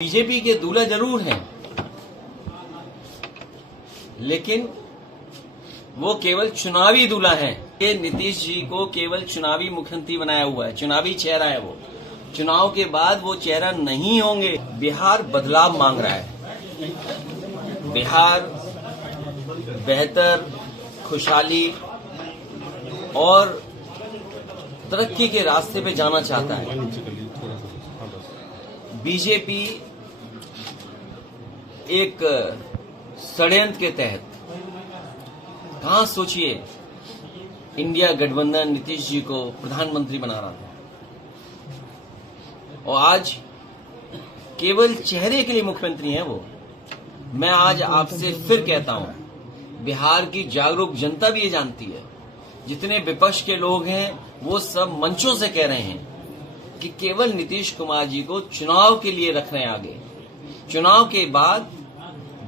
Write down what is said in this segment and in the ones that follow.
BJP के दूल्हा जरूर हैं, लेकिन वो केवल चुनावी दूल्हा हैं। ये नीतीश जी को केवल चुनावी मुख्यमंत्री बनाया हुआ है, चुनावी चेहरा है वो। चुनाव के बाद वो चेहरा नहीं होंगे। बिहार बदलाव मांग रहा है। बिहार बेहतर, खुशहाली और तरक्की के रास्ते पे जाना चाहता है। बीजेपी एक षड्यंत्र के तहत, कहां सोचिए, इंडिया गठबंधन नीतीश जी को प्रधानमंत्री बना रहा था, और आज केवल चेहरे के लिए मुख्यमंत्री हैं वो। मैं आज आपसे फिर कहता हूं, बिहार की जागरूक जनता भी ये जानती है। जितने विपक्ष के लोग हैं वो सब मंचों से कह रहे हैं कि केवल नीतीश कुमार जी को चुनाव के लिए रख रहे हैं आगे। चुनाव के बाद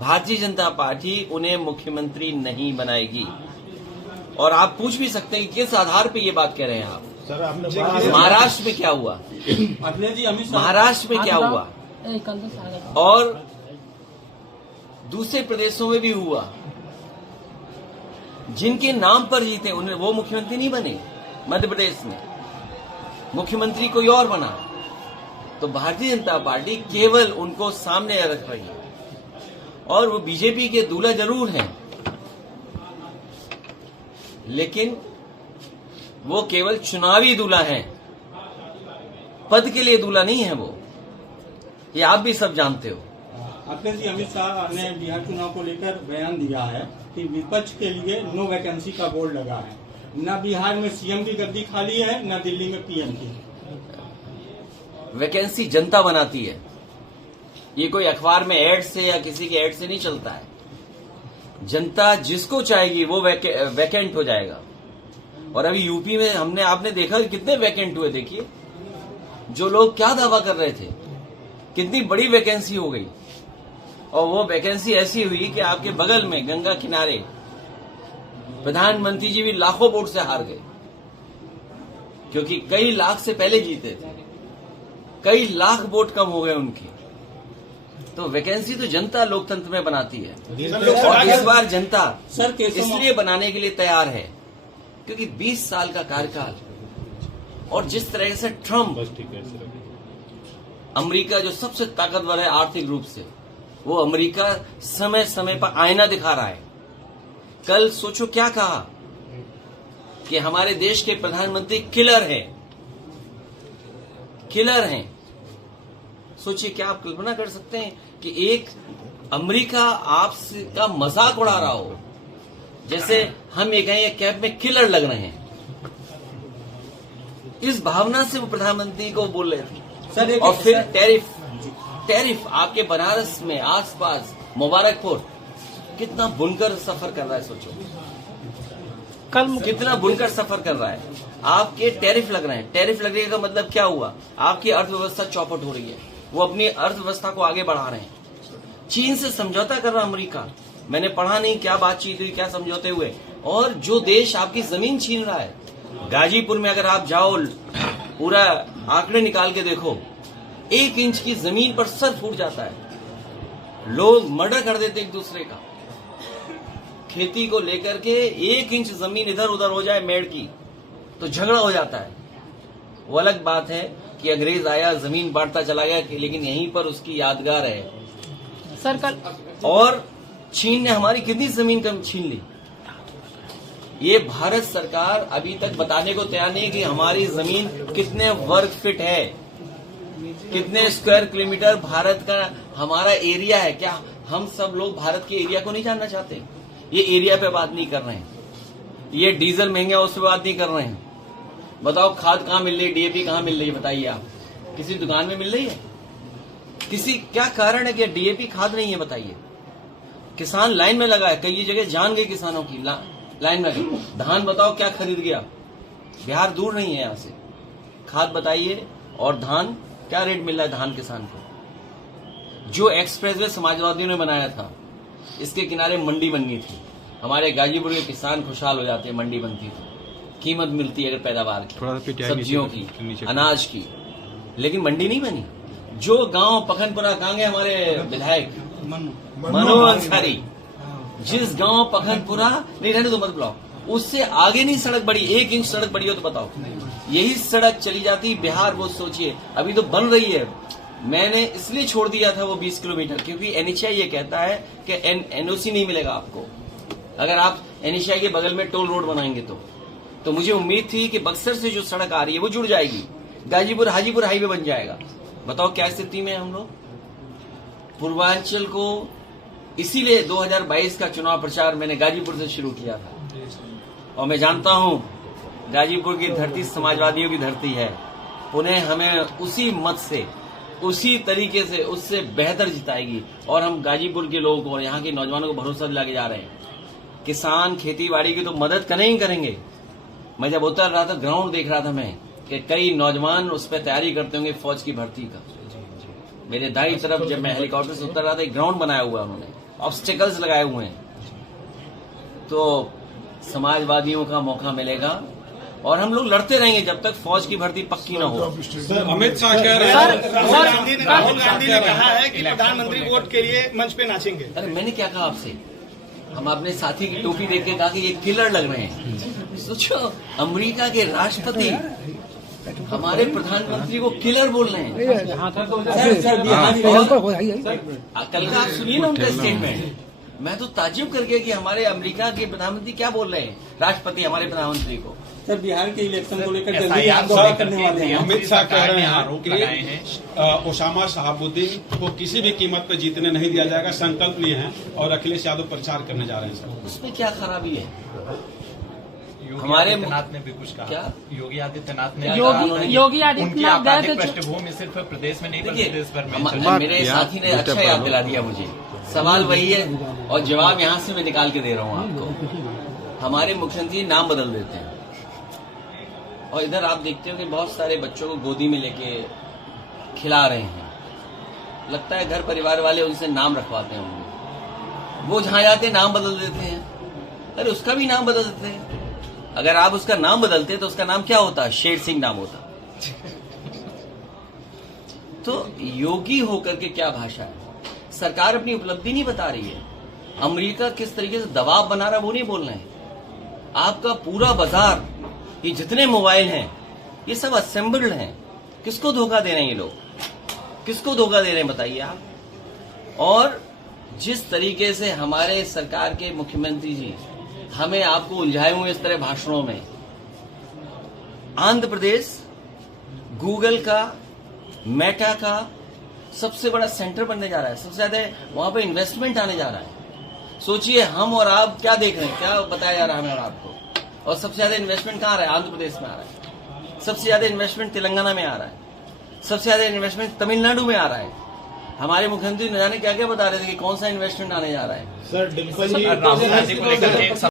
भारतीय जनता पार्टी उन्हें मुख्यमंत्री नहीं बनाएगी। और आप पूछ भी सकते हैं कि किस आधार पे ये बात कह रहे हैं आप। सर, आपने महाराष्ट्र में क्या हुआ, महाराष्ट्र में क्या हुआ और दूसरे प्रदेशों में भी हुआ। जिनके नाम पर जीते उन्हें वो मुख्यमंत्री नहीं बने। मध्य प्रदेश में मुख्यमंत्री कोई और बना, तो भारतीय जनता पार्टी केवल उनको सामने रख रही है। और वो बीजेपी के दूल्हा जरूर हैं, लेकिन वो केवल चुनावी दूल्हा हैं, पद के लिए दूल्हा नहीं है वो। ये आप भी सब जानते हो। अखिलेश जी, अमित शाह ने बिहार चुनाव को लेकर बयान दिया है कि विपक्ष के लिए नो वैकेंसी का बोर्ड लगा है। न बिहार में सीएम की गद्दी खाली है, न दिल्ली में पीएम की। वैकेंसी जनता बनाती है। ये कोई अखबार में एड से या किसी के एड से नहीं चलता है। जनता जिसको चाहेगी वो वैकेंट हो जाएगा। और अभी यूपी में आपने देखा कि कितने वैकेंट हुए। देखिए, जो लोग क्या दावा कर रहे थे, कितनी बड़ी वैकेंसी हो गई। और वो वैकेंसी ऐसी हुई कि आपके बगल में गंगा किनारे प्रधानमंत्री जी भी लाखों वोट से हार गए, क्योंकि कई लाख से पहले जीते थे। कई लाख वोट कम हो गए उनके। तो वैकेंसी तो जनता लोकतंत्र में बनाती है। और इस बार जनता इसलिए बनाने के लिए तैयार है क्योंकि 20 साल का कार्यकाल, और जिस तरह से ट्रम्प, अमेरिका जो सबसे ताकतवर है आर्थिक रूप से, वो अमेरिका समय समय पर आईना दिखा रहा है। कल सोचो क्या कहा कि हमारे देश के प्रधानमंत्री किलर हैं, किलर हैं। सोचिए, क्या आप कल्पना कर सकते हैं कि एक अमेरिका आपका मजाक उड़ा रहा हो, जैसे हम ये कहें कैब में किलर लग रहे हैं। इस भावना से वो प्रधानमंत्री को बोल रहे थे। और फिर टैरिफ आपके बनारस में आसपास मुबारकपुर कितना बुनकर सफर कर रहा है। सोचो कितना बुनकर सफर कर रहा है। आपके टैरिफ लग रहे हैं। टैरिफ लगने का मतलब क्या हुआ? आपकी अर्थव्यवस्था चौपट हो रही है। वो अपनी अर्थव्यवस्था को आगे बढ़ा रहे हैं। चीन से समझौता कर रहा अमेरिका। मैंने पढ़ा नहीं क्या बातचीत हुई, क्या समझौते हुए। और जो देश आपकी जमीन छीन रहा है, गाजीपुर में अगर आप जाओ, पूरा आंकड़े निकाल के देखो, 1 इंच की जमीन पर सर फूट जाता है। लोग मर्डर कर देते एक दूसरे का। खेती को लेकर के 1 इंच जमीन इधर उधर हो जाए मेड़ की तो झगड़ा हो जाता है। वो अलग बात है कि अंग्रेज आया, जमीन बांटता चला गया, लेकिन यहीं पर उसकी यादगार है। सर कल और चीन ने हमारी कितनी जमीन कम छीन ली। ये भारत सरकार अभी तक बताने को तैयार नहीं कि हमारी जमीन कितने वर्ग फीट है, कितने स्क्वायर किलोमीटर भारत का हमारा एरिया है। क्या हम सब लोग भारत के एरिया को नहीं जानना चाहते? ये एरिया पे बात नहीं कर रहे हैं। ये डीजल महंगा उस पर बात नहीं कर रहे हैं। बताओ, खाद कहाँ मिल रही है, डीएपी कहाँ मिल रही है? बताइए आप। किसी दुकान में मिल रही है? किसी क्या कारण है कि डीएपी खाद नहीं है? बताइए। किसान लाइन में लगा है। कई जगह जान गई किसानों की, लाइन में गई। धान बताओ क्या खरीद गया। बिहार दूर नहीं है यहाँ से। खाद बताइए, और धान क्या रेट मिल रहा है धान किसान को। जो एक्सप्रेसवे समाजवादियों ने बनाया था, इसके किनारे मंडी बननी थी। हमारे गाजीपुर के किसान खुशहाल हो जाते, मंडी बनती थी, कीमत मिलती है अगर पैदावार की, सब्जियों की, अनाज की। लेकिन मंडी नहीं बनी। जो गांव पखनपुरा, कहाँ गए हमारे विधायक मनु अंसारी, जिस गांव पखनपुरा, नहीं रहने दो मत बुलाओ, उससे आगे नहीं सड़क बड़ी, 1 इंच सड़क बड़ी हो तो बताओ। यही सड़क चली जाती बिहार, वो सोचिए, अभी तो बन रही है। मैंने इसलिए छोड़ दिया था वो 20 किलोमीटर, क्योंकि एनएचआई ये कहता है कि एनओसी नहीं मिलेगा आपको अगर आप एनएचआई के बगल में टोल रोड बनाएंगे तो मुझे उम्मीद थी कि बक्सर से जो सड़क आ रही है वो जुड़ जाएगी, गाजीपुर हाजीपुर हाईवे बन जाएगा। बताओ क्या स्थिति में हम लोग। पूर्वांचल को इसीलिए 2022 का चुनाव प्रचार मैंने गाजीपुर से शुरू किया था, और मैं जानता हूं गाजीपुर की धरती समाजवादियों की धरती है। पुनः हमें उसी मत से, उसी तरीके से, उससे बेहतर जिताएगी, और हम गाजीपुर के लोगों को और यहाँ के नौजवानों को भरोसा दिलाके जा रहे हैं। किसान खेती बाड़ी की तो मदद करेंगे। मैं जब उतर रहा था, ग्राउंड देख रहा था मैं कि कई नौजवान उस पर तैयारी करते होंगे फौज की भर्ती का। मेरे दाईं तरफ जब मैं हेलीकॉप्टर से उतर रहा था, एक ग्राउंड बनाया हुआ है उन्होंने, ऑब्स्टिकल्स लगाए हुए हैं। तो समाजवादियों का मौका मिलेगा और हम लोग लड़ते रहेंगे जब तक फौज की भर्ती पक्की ना हो। अमित शाह कह रहे हैं, राहुल गांधी ने कहा है कि प्रधानमंत्री वोट के लिए मंच पे नाचेंगे। अरे मैंने क्या कहा आपसे? हम अपने साथी की टोपी देख के कहा कि ये किलर लग रहे हैं। सोचो, अमेरिका के राष्ट्रपति हमारे प्रधानमंत्री को किलर बोल रहे हैं। कल का आप सुनिए ना उनका स्टेटमेंट, मैं तो ताज्जुब करके कि हमारे अमेरिका के प्रधानमंत्री क्या बोल रहे हैं, राष्ट्रपति हमारे प्रधानमंत्री को। सर, बिहार के इलेक्शन को लेकर जल्दी आपको आगे करने वाले हैं। अमित शाह कह रहे हैं कि ओसामा शहाबुद्दीन को किसी भी कीमत पर जीतने नहीं दिया जाएगा, संकल्प लिए हैं, और अखिलेश यादव प्रचार करने जा रहे हैं। सर, उसमें क्या खराबी है? हमारे आदित्यनाथ ने भी कुछ कहा। क्या? योगी आदित्यनाथ ने योगी उनकी आदित्यनाथ गए आपराधिक थे। पृष्ठभूमि सिर्फ प्रदेश में नहीं बल्कि देखिए, देश भर में। मेरे साथी ने अच्छा याद दिला दिया मुझे। सवाल वही है और जवाब यहाँ से मैं निकाल के दे रहा हूँ आपको। हमारे मुख्यमंत्री नाम बदल देते हैं, और इधर आप देखते हो कि बहुत सारे बच्चों को गोदी में लेके खिला रहे हैं। लगता है घर परिवार वाले उनसे नाम रखवाते हैं उनको। वो जहां जाते नाम बदल देते हैं। अरे उसका भी नाम बदल देते हैं। अगर आप उसका नाम बदलते तो उसका नाम क्या होता? शेर सिंह नाम होता। तो योगी होकर के क्या भाषा है? सरकार अपनी उपलब्धि नहीं बता रही है। अमेरिका किस तरीके से दबाव बना रहा है वो नहीं बोल रहे हैं। आपका पूरा बाजार, ये जितने मोबाइल हैं, ये सब असेंबल्ड हैं। किसको धोखा दे रहे हैं ये लोग? किसको धोखा दे रहे हैं बताइए आप। और जिस तरीके से हमारे सरकार के मुख्यमंत्री जी हमें आपको उलझाए हुए इस तरह भाषणों में, आंध्र प्रदेश गूगल का, मेटा का सबसे बड़ा सेंटर बनने जा रहा है। सबसे ज्यादा वहां पे इन्वेस्टमेंट आने जा रहा है। सोचिए, हम और आप क्या देख रहे हैं, क्या बताया जा रहा है हमें और आपको। और सबसे ज्यादा इन्वेस्टमेंट कहाँ आ रहा है? आंध्र प्रदेश में आ रहा है। सबसे ज्यादा इन्वेस्टमेंट तेलंगाना में आ रहा है। सबसे ज्यादा इन्वेस्टमेंट तमिलनाडु में आ रहा है। हमारे मुख्यमंत्री न जाने क्या क्या बता रहे थे कि कौन सा इन्वेस्टमेंट आने जा रहा है। सर, डिम्पल जी राहुल गांधी को लेकर